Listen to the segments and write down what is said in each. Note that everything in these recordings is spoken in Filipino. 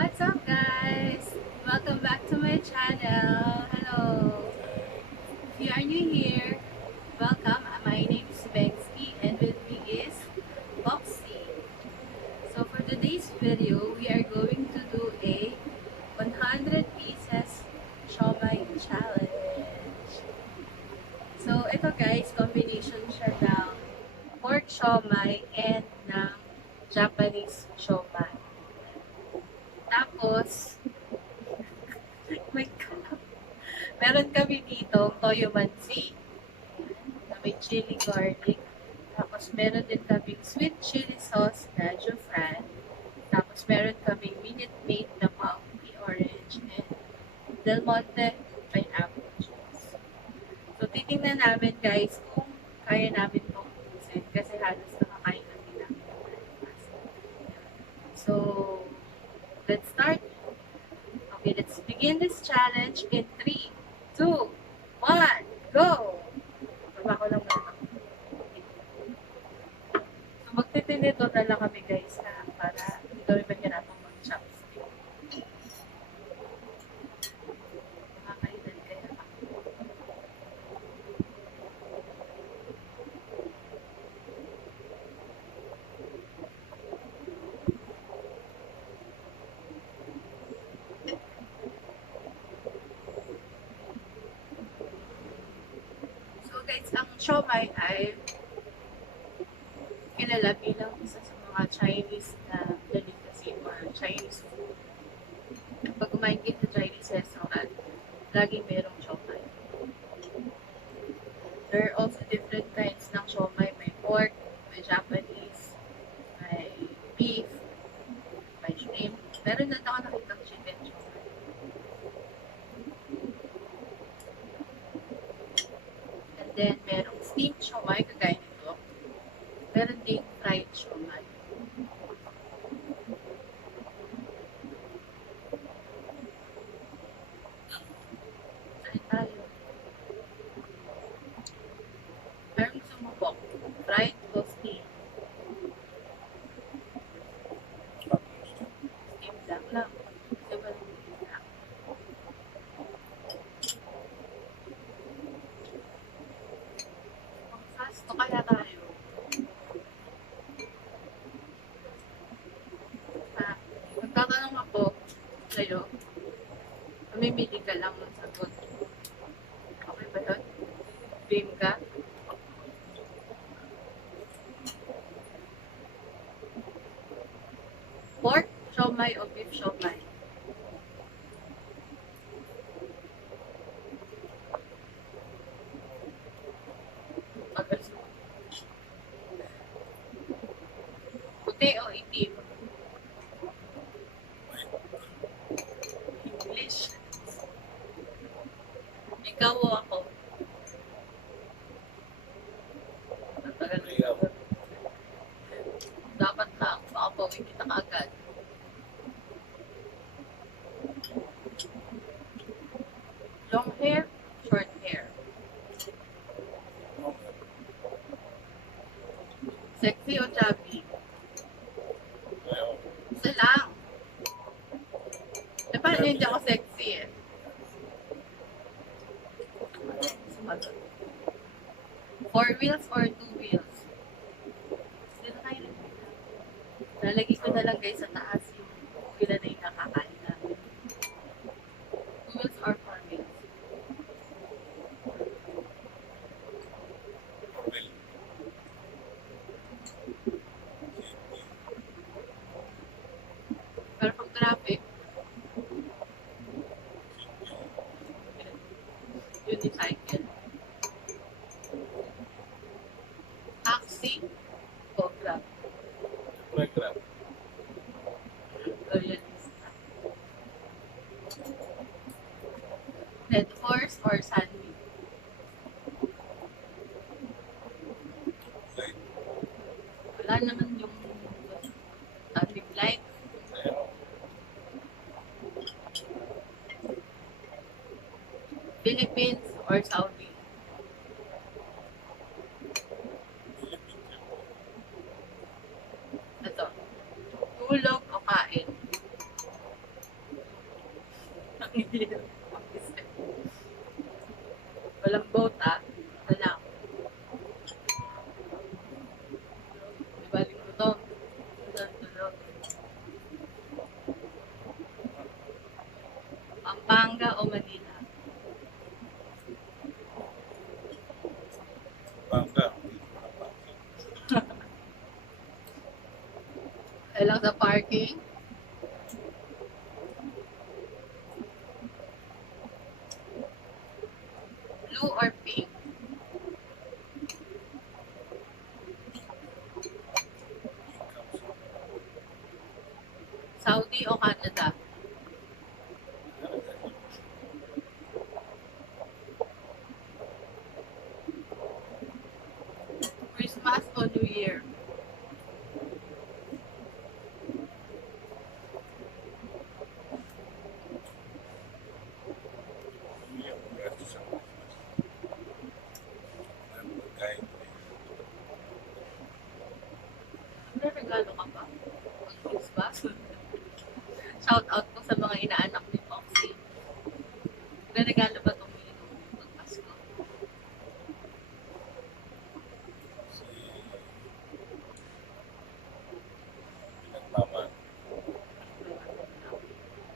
What's up, guys? Welcome back to my channel. Hello. If you are new here, welcome. My name is Poksie and with me is Poksie. So for today's video, we are going to do a 100 pieces Siomai challenge. So ito guys, combination siya ng pork siomai and ng Japanese siomai. Tapos, my God. Meron kami dito, toyo mansi, na may chili garlic. Tapos meron din kami sweet chili sauce na Jufran. Tapos meron kami minute maid na pumpkin orange and Del Monte pineapple juice. So titingnan namin guys kung kaya namin itong ubusin kasi halos nakakain na din namin ng breakfast. So, let's start. Okay, let's begin this challenge in 3, 2, 1, go! Baba ko lang muna. So, magtitinito na lang kami guys ha, para hindi kami mahirapang mag-chopstick. Makakailan kaya ako. So guys, ang siomai ay kilala bilang isa sa mga Chinese na delicacy or Chinese food. Pag kumain kayo sa Chinese restaurant, laging merong siomai. There are also different kinds ng siomai. May pork, may Japanese, may beef, may shrimp. Meron na ako nakitang chicken siomai. And then, merong steamed siomai, kagaya nito. Meron ding fried siomai. Saan tayo? Meron sumubok. Fried o steamed? Steamed lang. Kasi walang gisa. Magsasto kaya tayo. Ha? Magtatanong ako sa'yo. Mamimili ka lang ng sagot. Okay ba yun? Game ka? Pork, siomai o beef siomai? Pag- Puti o itim? English. Ikaw o ako? Matagal na yun. Dapat lang. Baka pawin kita kaagad. Long hair, short hair. Sexy o chubby? Isa lang. Eh, paano hindi ako sexy eh? Sumagot. 4 wheels or 2 wheels? Hindi na kayo nagpila. Lalagay ko na lang guys sa taas yung ilan na yung nakakain namin. 2 wheels or 4 wheels? Pero pag traffic, unicycle. Taxi o grab? Grab. Loyalista. Red horse or sandwich? Wala naman yung traffic light. Philippines or Saudi? Ito. Tulog o kain? Pampanga o Manila? Bangka. Alang sa parking? Blue or pink? Saudi o Canada? Christmas o New Year? May regalo ka ba? Pag Christmas? Shout out po sa mga inaanak ni Poksie. May regalo ba itong pag Pasko? Mama.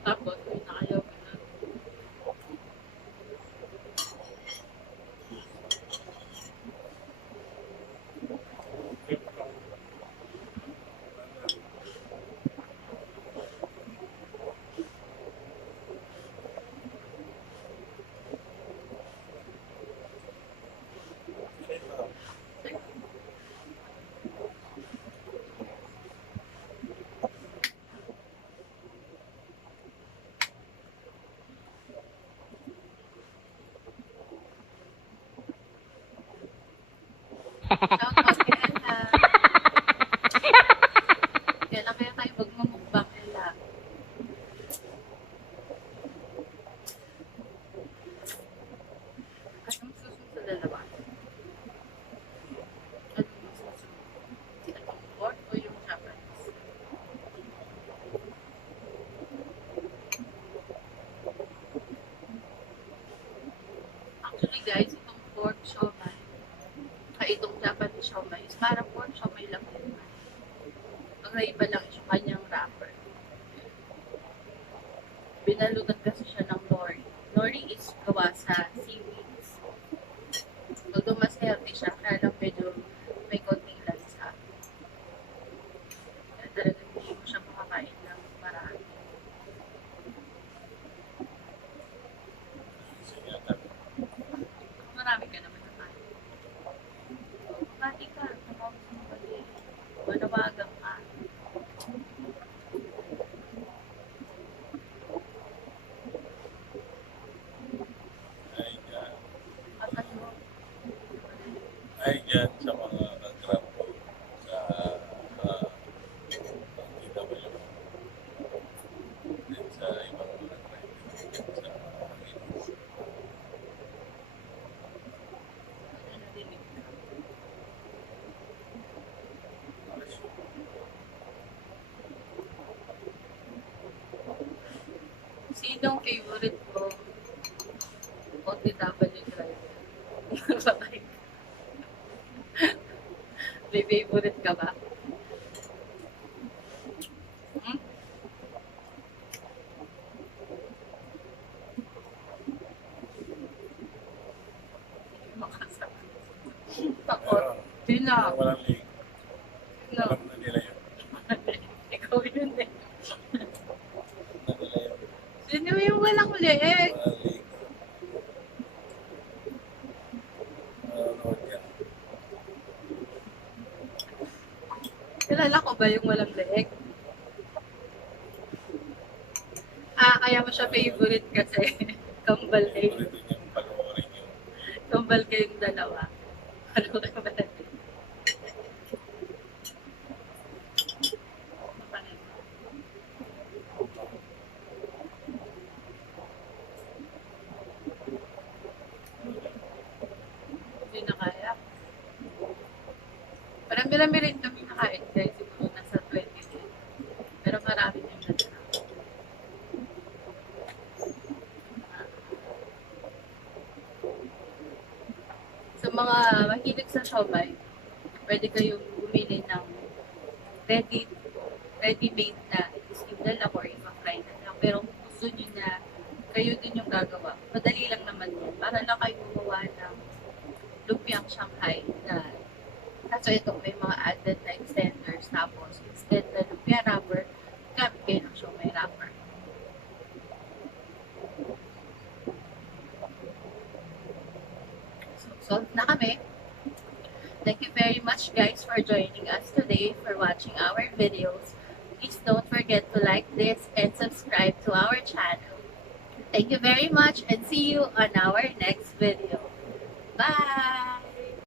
Tapos, may nakayaw ka na. Shout out kay Ella. Kailan kaya tayo magmamukbang, Ella? Anong susunod sa dalawa? Anong susunod? Itong pork o yung Japanese? Actually guys, itong pork siomai, itong Japanese siomai is parang pork siomai lang din. Ang naiba lang is yung kanyang wrapper. Binalutan kasi siya ng nori. Nori is gawa sa seaweeds. Although mas healthy siya, kaya lang medyo may konting lansa. Kaya talagang hindi mo siya makakain ng marami. Marami ka naman na tayo. Pati ka, tumawag sa mga pati. Manawagan ka. At ano, Ay dyan sa mga kagrab ko sa PW at sa ibang mga driver sa Pilipinas. ano din yun. Sinong favorite mo OTW driver? Bakit? May favorite ka ba? Hmm? Hindi makasabi. Takot. Pero Di na. walang lig. No. Alam na nila yun. Ikaw yun eh. Na nila yun. Sino yung walang leeg? Walang lig. Nanonood yan. Kilala ko ba yung walang leeg? Kaya mo siya favorite kasi kambal kayo. Favorite niyang panoorin yun. Kambal kayong dalawa. Ano ka ba natin? Hindi na kaya. Marami-rami rin kami nakain guys. Siguro nasa 20 din. Pero marami din na dyan. Sa mga mahilig sa siomai, pwede kayong bumili ng ready-made na steam na lang or i-fry na lang. Pero kung gusto nyo na kayo din yung gagawa. Madali lang naman yun. Para lang kayo gumawa ng lumpiang Shanghai na kaso ito may mga added na extenders. Tapos, instead na lumpia wrapper, gamit kayo ng siomai wrapper. So, solved na kami. Thank you very much guys for joining us today, for watching our videos. Please don't forget to like this and subscribe to our channel. Thank you very much and see you on our next video. Bye!